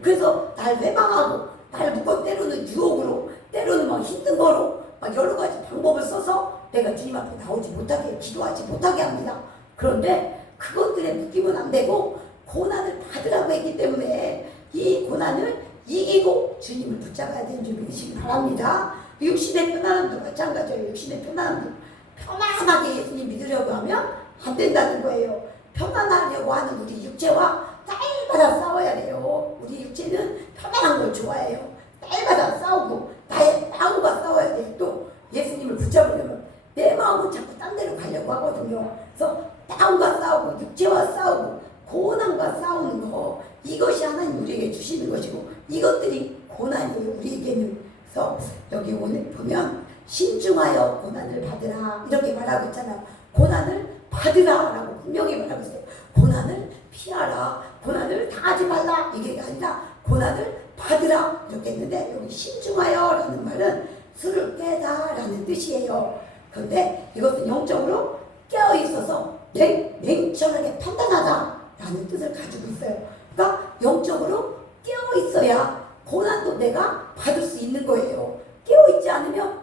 그래서 날 회방하고 날 묶어 때로는 유혹으로 때로는 막 힘든 거로 막 여러 가지 방법을 써서 내가 주님 앞에 나오지 못하게, 기도하지 못하게 합니다. 그런데 그것들에 묶이면 안 되고 고난을 받으라고 했기 때문에 이 고난을 이기고 주님을 붙잡아야 되는 줄 믿으시기 바랍니다. 육신의 편안함도 마찬가지예요. 육신의 편안함도 편안하게 예수님 믿으려고 하면 안 된다는 거예요. 편안하려고 하는 우리 육체와 날마다 싸워야 돼요. 우리 육체는 편안한 걸 좋아해요. 날마다 싸우고 나의 마음과 싸워야 돼요. 또 예수님을 붙잡으려면 내 마음은 자꾸 딴 데로 가려고 하거든요. 그래서 마음과 싸우고 육체와 싸우고 고난과 싸우는 거, 이것이 하나님 우리에게 주시는 것이고 이것들이 고난이에요. 우리에게는. 그래서 여기 오늘 보면 신중하여 고난을 받으라 이렇게 말하고 있잖아요. 고난을 받으라 라고 분명히 말하고 있어요. 고난을 피하라, 고난을 당하지 말라 이게 아니라 고난을 받으라 이렇게 했는데, 여기 신중하여 라는 말은 술을 깨다 라는 뜻이에요. 그런데 이것은 영적으로 깨어있어서 냉철하게 판단하다 라는 뜻을 가지고 있어요. 그러니까 영적으로 깨어있어야 고난도 내가 받을 수 있는 거예요. 깨어있지 않으면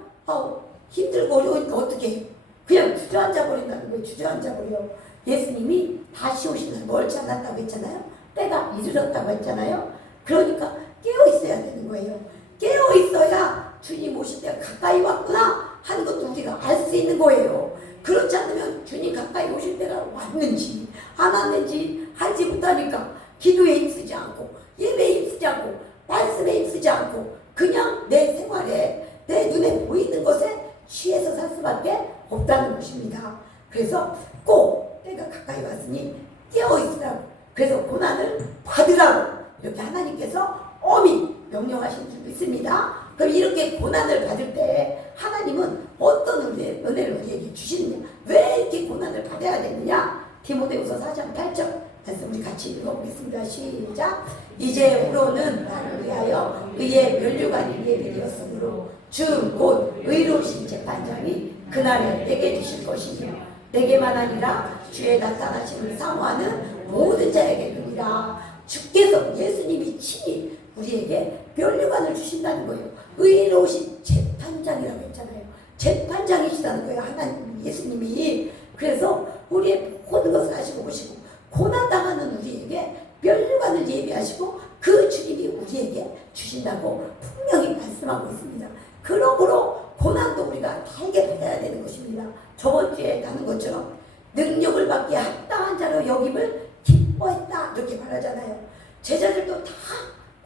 힘들고 어려우니까 어떻게 해요? 그냥 주저앉아 버린다는 거예요. 주저앉아 버려. 예수님이 다시 오신 날 멀지 않았다고 했잖아요. 때가 이르렀다고 했잖아요. 그러니까 깨어있어야 되는 거예요. 깨어있어야 주님 오실 때가 가까이 왔구나 하는 것도 우리가 알 수 있는 거예요. 그렇지 않으면 주님 가까이 오실 때가 왔는지 안 왔는지 알지 못하니까 기도에 힘쓰지 않고 예배에 힘쓰지 않고 말씀에 힘쓰지 않고 그냥 내 생활에 내 눈에 보이는 것에 취해서 살 수밖에 없다는 것입니다. 그래서 꼭 때가 가까이 왔으니 깨어있으라고, 그래서 고난을 받으라고 이렇게 하나님께서 엄히 명령하신 줄 믿습니다. 그럼 이렇게 고난을 받을 때 하나님은 어떤 은혜를 우리에게 주시느냐, 왜 이렇게 고난을 받아야 되느냐? 디모데후서 4장 8절 말씀 우리 같이 읽어보겠습니다. 시작. 이제후로는 나를 위하여 의의 면류관이 예비되었으므로 주 곧 의로우신 재판장이 그날에 내게 주실 것이며 내게만 아니라 주의 나타나심을 사모하는 모든 자에게 누리라. 주께서 예수님이 친히 우리에게 면류관을 주신다는 거예요. 의로우신 재판장이라고 했잖아요. 재판장이시다는 거예요. 하나님 예수님이. 그래서 우리의 모든 것을 하시고 보시고 고난당하는 우리에게 면류관을 예비하시고 그 주님이 우리에게 주신다고 분명히 말씀하고 있습니다. 그러므로 고난도 우리가 달게 받아야 되는 것입니다. 저번 주에 나눈 것처럼 능력을 받기에 합당한 자로 여김을 기뻐했다 이렇게 말하잖아요. 제자들도 다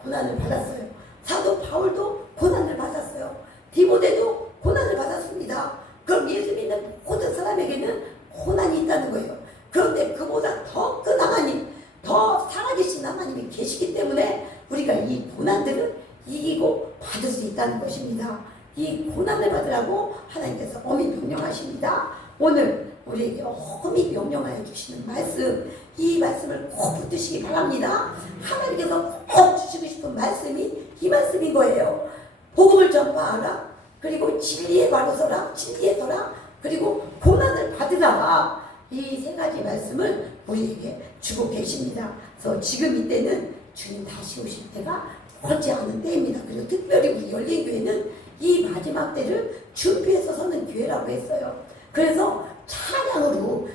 고난을 받았어요. 사도 바울도 고난을 받았어요. 디모데도 고난을 받았습니다. 그럼 예수 믿는 모든 사람에게는 고난이 있다는 거예요. 그런데 그보다 더 큰 하나님, 더 살아계신 하나님이 계시기 때문에 우리가 이 고난들을 이기고 받을 수 있다는 것입니다. 이 고난을 받으라고 하나님께서 엄히 명령하십니다. 오늘 우리에게 엄히 명령하여 주시는 말씀, 이 말씀을 꼭 붙드시기 바랍니다. 하나님께서 꼭 주시고 싶은 말씀이 이 말씀인 거예요. 복음을 전파하라, 그리고 진리에 바로 서라, 진리에 서라, 그리고 고난을 받으라. 이 세 가지 말씀을 우리에게 주고 계십니다. 그래서 지금 이때는 주님 다시 오실 때가 멀지 않은 때입니다. 그리고 특별히 우리 열린교회는 이 마지막 때를 준비해서 서는 교회라고 했어요. 그래서 찬양으로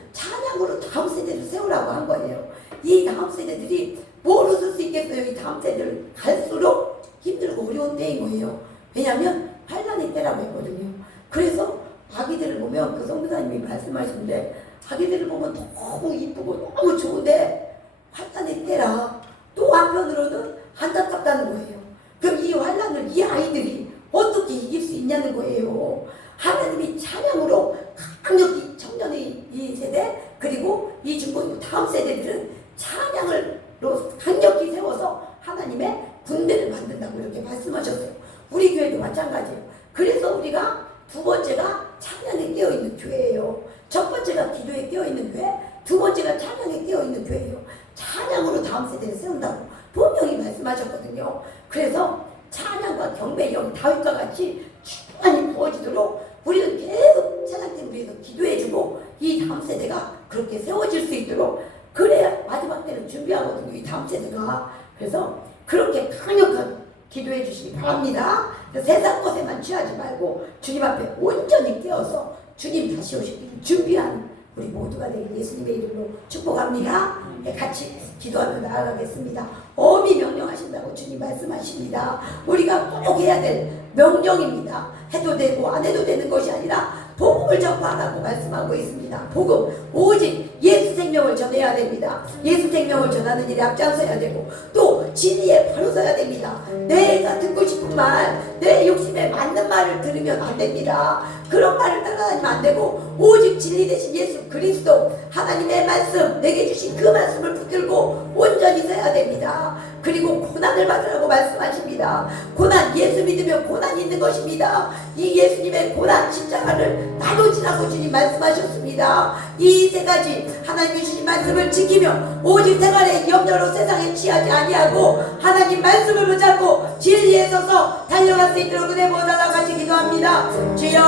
다음 세대를 세우라고 한 거예요. 이 다음 세대들이 뭘 웃을 수 있겠어요? 이 다음 세대를 갈수록 힘들고 어려운 때인 거예요. 왜냐하면 환난의 때라고 했거든요. 그래서 아기들을 보면 그 성교사님이 말씀하시는데 아기들을 보면 너무 이쁘고 너무 좋은데 환난의 때라. 또 한편으로는 안타깝다는 거예요. 그럼 이 환난을 이 아이들이 어떻게 이길 수 있냐는 거예요. 하나님이 찬양으로 강력히 청년의 이 세대 그리고 이 중고등 다음 세대들은 찬양으로 강력히 세워서 하나님의 군대를 만든다고 이렇게 말씀하셨어요. 우리 교회도 마찬가지예요. 그래서 우리가 두 번째가 찬양에 깨어있는 교회예요. 첫 번째가 기도에 깨어있는 교회, 두 번째가 찬양에 깨어있는 교회예요. 찬양으로 다음 세대를 세운다고 분명히 말씀하셨거든요. 그래서 찬양과 경배, 여기 다윗과 같이 충만히 부어지도록 우리는 계속 찬양팀을 위해서 기도해주고 이 다음 세대가 그렇게 세워질 수 있도록, 그래야 마지막 때를 준비하거든요. 이 다음 세대가. 그래서 그렇게 강력하게 기도해 주시기 바랍니다. 세상 것에만 취하지 말고 주님 앞에 온전히 깨어서 주님 다시 오실 때 준비한 우리 모두가 되길 예수님의 이름으로 축복합니다. 네, 같이 기도하며 나아가겠습니다. 엄히 명령하신다고 주님 말씀하십니다. 우리가 꼭 해야 될 명령입니다. 해도 되고 안 해도 되는 것이 아니라 복음을 전파하라고 말씀하고 있습니다. 복음, 오직 예수 생명을 전해야 됩니다. 예수 생명을 전하는 일에 앞장서야 되고 또 진리에 바로 서야 됩니다. 내가 듣고 싶은 말, 내 욕심에 맞는 말을 들으면 안 됩니다. 그런 말을 따라다니면 안 되고 오직 진리 대신 예수 그리스도 하나님의 말씀, 내게 주신 그 말씀을 붙들고 온전히 서야 됩니다. 그리고 고난을 받으라고 말씀하십니다. 고난, 예수 믿으면 고난이 있는 것입니다. 이 예수님의 고난 십자가를 나눠지라고 주님 말씀하셨습니다. 이 세 가지 하나님이 주신 말씀을 지키며 오직 생활의 염려로 세상에 취하지 아니하고 하나님 말씀을 붙잡고 진리에 서서 달려갈 수 있도록 은혜 보달라 같이 기도합니다. 주여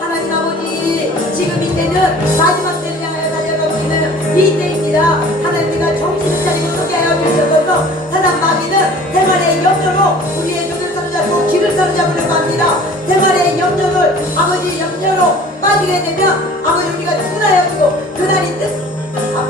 하나님 아버지, 지금 이때는 마지막 때를 향하여 달려가고 있는 이때입니다. 하나님과 정신을 차리고 서게 하여 주셔서 사단 마귀는 생활의 염려로 우리의 눈을 사로잡고 귀를 사로잡으려고 합니다. 생활의 염려를 아버지 염려로 빠지게 되면 아버지 우리가 죽으라여지고 그날이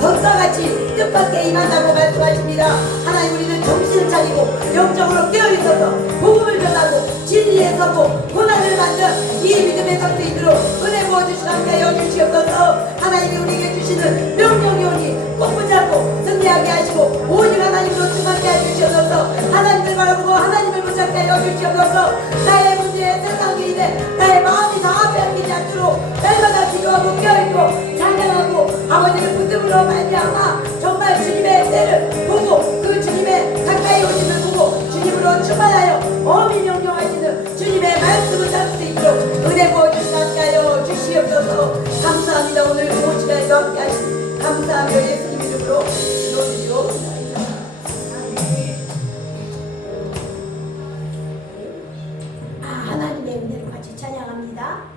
법사같이 뜻밖에 임한다고 말씀하십니다. 하나님, 우리는 정신을 차리고 영적으로 깨어있어서 복음을 전하고 진리에 서고 고난을 받는 이 믿음의 설 수 있도록 은혜 부어주시옵소서. 하여 주시옵소서. 하나님이 우리에게 주시는 명령이 오니 꼭 붙잡고 승리하게 하시고 오직 하나님으로 충만케 해주시옵소서. 하나님을 바라보고 하나님을 붙잡게 하여 주시옵소서. 나의 문제에 세상이 있네 나의 마음이 다 빼앗기지 않도록 날마다 기도하고 깨어있고 찬양하고 아버지를 붙들므로 말미암아 정말 주님의 때를 보고 그 주님의 가까이 오심을 보고 주님으로 충만하여 엄히 명령하시는 주님의 말씀을 잡을 수 있도록 은혜 부어주시게 하여 주시옵소서. 감사합니다. 오늘 그 시간에 함께 하신 감사하며 예수님 이름으로 기도드리옵나이다. 하나님의 은혜로 같이 찬양합니다.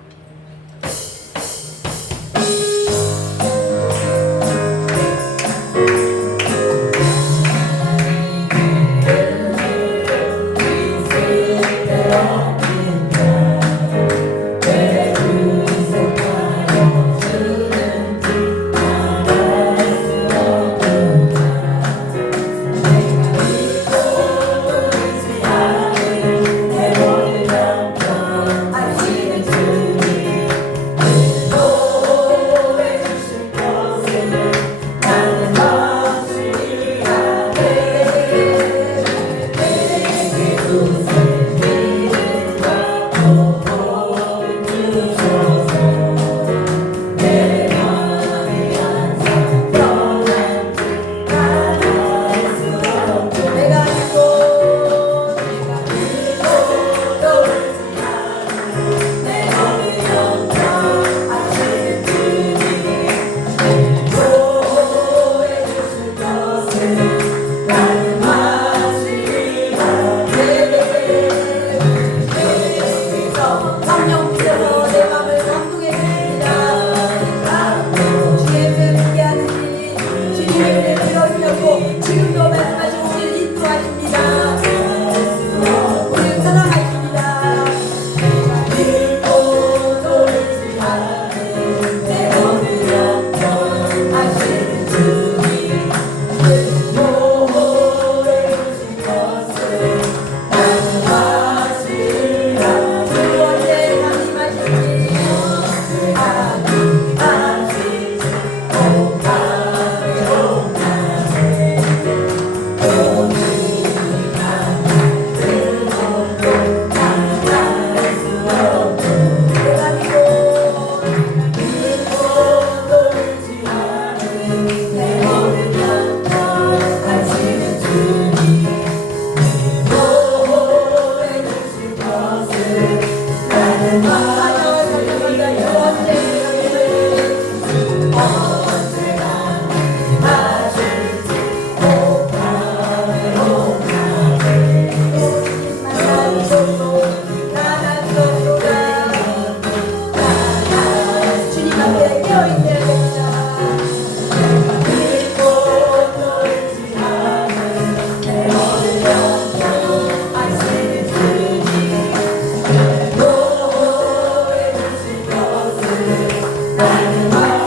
Bye.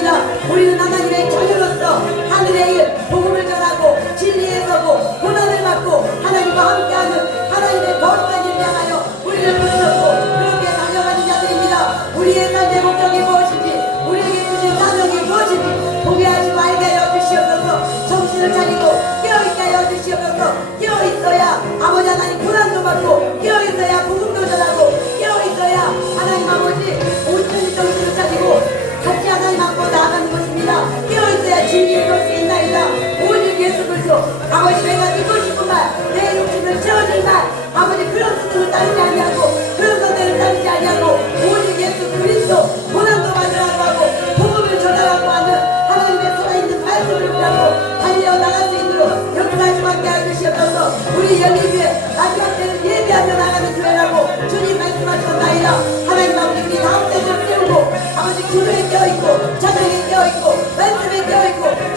것입니다. 우리는 하나님의 자녀로서 하늘의 일 복음을 전하고 진리에 서고 고난을 받고 하나님과 함께하는 하나님의 거룩한 일을 향하여 우리를 부르셨고 그렇게 달려가는 자들입니다. 우리의 삶의 목적이 무엇인지 우리에게 주신 사명이 무엇인지 보게 하지 말게 하여 주시옵소서. 정신을 차리고 깨어있게 하여 주시옵소서. 깨어있어야 아버지 하나님 고난도 받고 깨어있어야 복음도 전하고 깨어있어야 하나님 아버지 온전히 정신을 차리고 같이 하나님 앞으로 나아가는 것입니다. 깨어있어야 진리를 볼 수 있나이다. 오직 예수 그리스도 아버지 내가 듣고 싶은 말 내 욕심을 채워줄 말 아버지 그런 스승을 따르지 아니하고 그런 선대를 따르지 아니하고 오직 예수 그리스도 고난도 받으라고 하고 복음을 전하라고 하는 하나님의 살아있는 말씀을 보라고 달려나갈 수 있도록 역사하지 않게 해주시옵소서. 우리 열리교회 마지막 때는 예배하며 나가는 교회라고 주님 말씀하셨나이다. 하나님 아버지 우리 다음 세대를 세우고 아버지 기도에 깨어있고 찬양에 깨어있고 말씀에 깨어있고